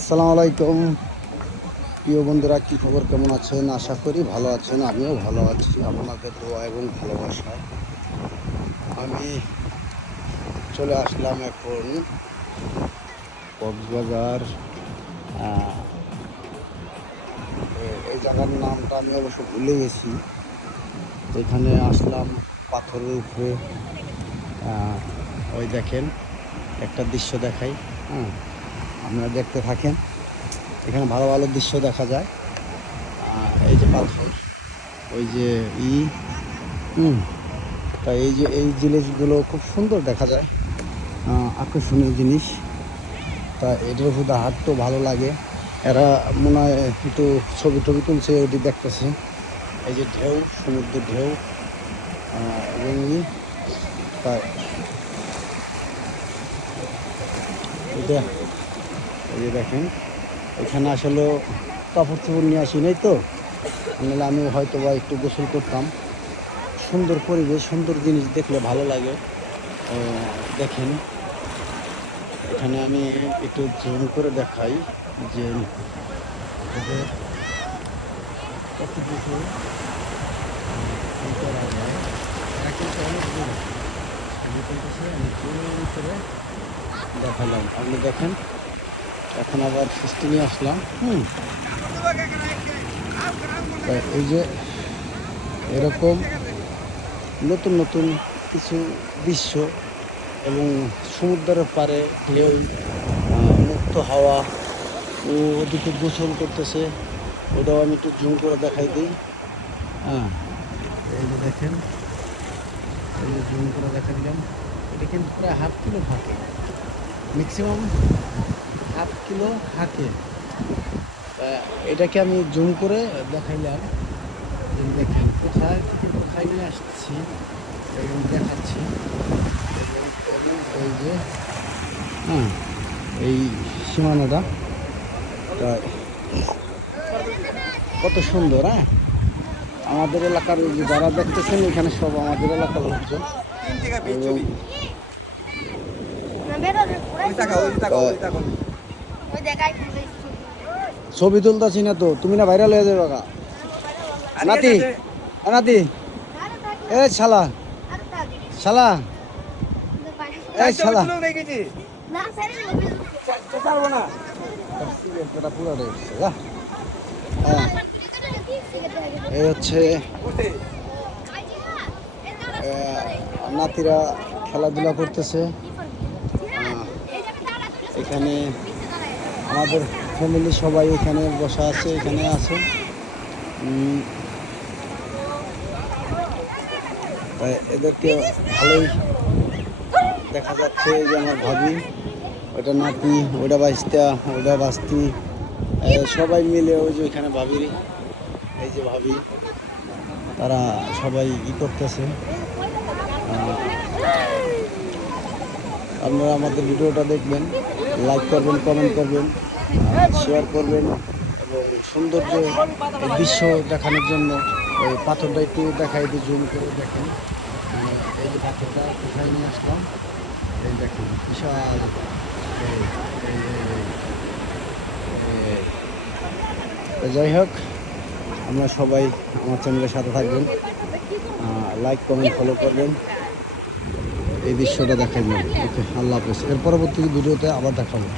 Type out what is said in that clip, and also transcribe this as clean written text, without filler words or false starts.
আসসালামু আলাইকুম প্রিয় বন্ধুরা, কী খবর, কেমন আছেন? আশা করি ভালো আছেন। আমিও ভালো আছি, আপনাদের দোয়া এবং ভালোবাসায়। আমি চলে আসলাম এখন কক্সবাজার। এই জায়গার নামটা আমি অবশ্য ভুলে গেছি। তো এখানে আসলাম পাথরের উপরে। ওই দেখেন, একটা দৃশ্য দেখাই। হ্যাঁ, আপনারা দেখতে থাকেন। এখানে ভালো ভালো দৃশ্য দেখা যায়। এই যে পাথর, ওই যে হুম তা এই যে এই জিনিসগুলো খুব সুন্দর দেখা যায়, আকর্ষণীয় জিনিস। তা এটার উপর হাঁটতেও ভালো লাগে। এরা মনে হয় একটু ছবি টবি তুলছে, ওটি দেখতেছে। এই যে ঢেউ, সমুদ্রের ঢেউ। এবং তা এটা, এই যে দেখেন, এখানে আসলে কাপড় চোপড় নিয়ে আসি নাই তো, নাহলে আমি হয়তো বা একটু গোসল করতাম। সুন্দর পরিবেশ, সুন্দর জিনিস দেখলে ভালো লাগে। দেখেন, এখানে আমি একটু জুম করে দেখাই যে এদের কত কিছু করা যায়। এরা কিন্তু অনেক দূর, আমি কিন্তু অনেক দূর করে দেখালাম। আপনি দেখেন, এখন আবার সিস্টেমে আসলাম। এই যে এরকম নতুন নতুন কিছু দৃশ্য এবং সমুদ্রের পাড়ে ঢেউ, মুক্ত হাওয়া, ও ওদিকে গোসল করতেছে। ওটাও আমি একটু জুম করে দেখাই দিই। হ্যাঁ, এই যে দেখেন, এই যে জুম করে দেখা দিলাম। এটা কিন্তু প্রায় হাফ কিলো থাকে, ম্যাক্সিমাম হাফ কিলো থাকে। এটাকে আমি জুম করে দেখাইলাম। দেখেন কোথায় থেকে কোথায় নিয়ে আসছি এবং দেখাচ্ছি। এবং এই যে এই সীমানাটা কত সুন্দর। আমাদের এলাকার যারা দেখতেছেন, এখানে সব আমাদের এলাকার লোকজন। ছবি তুলতেছি না তো, তুমি না ভাইরাল হয়ে যাবে। নাতি, নাতি, এ শালা, শালা, এই শালা, এই হচ্ছে নাতিরা খেলাধুলা করতেছে। এখানে আমাদের ফ্যামিলি সবাই এখানে বসা আছে, এখানে আছে। এদেরকে ভালোই দেখা যাচ্ছে। যে আমার ভাবি, ওটা নাতি, ওটা বাস্তা, ওটা বাস্তি, সবাই মিলে ওই যে ওইখানে ভাবির, এই যে ভাবি, তারা সবাই করতেছে। আপনারা আমাদের ভিডিওটা দেখবেন, লাইক করবেন, কমেন্ট করবেন, শেয়ার করবেন। এবং সৌন্দর্য এই দৃশ্য দেখানোর জন্য ওই পাথরটা একটু দেখাই দিই, জুম করে দেখেন। এই যে পাথরটা কোথায় নিয়ে আসলাম, এই দেখেন, বিশাল। যাই হোক, আমরা সবাই আমার চ্যানেলের সাথে থাকবেন, লাইক কমেন্ট ফলো করবেন, এই দৃশ্যটা দেখাবেন। ওকে, আল্লাহ হাফেজ। এর পরবর্তী ভিডিওতে আবার দেখাবো।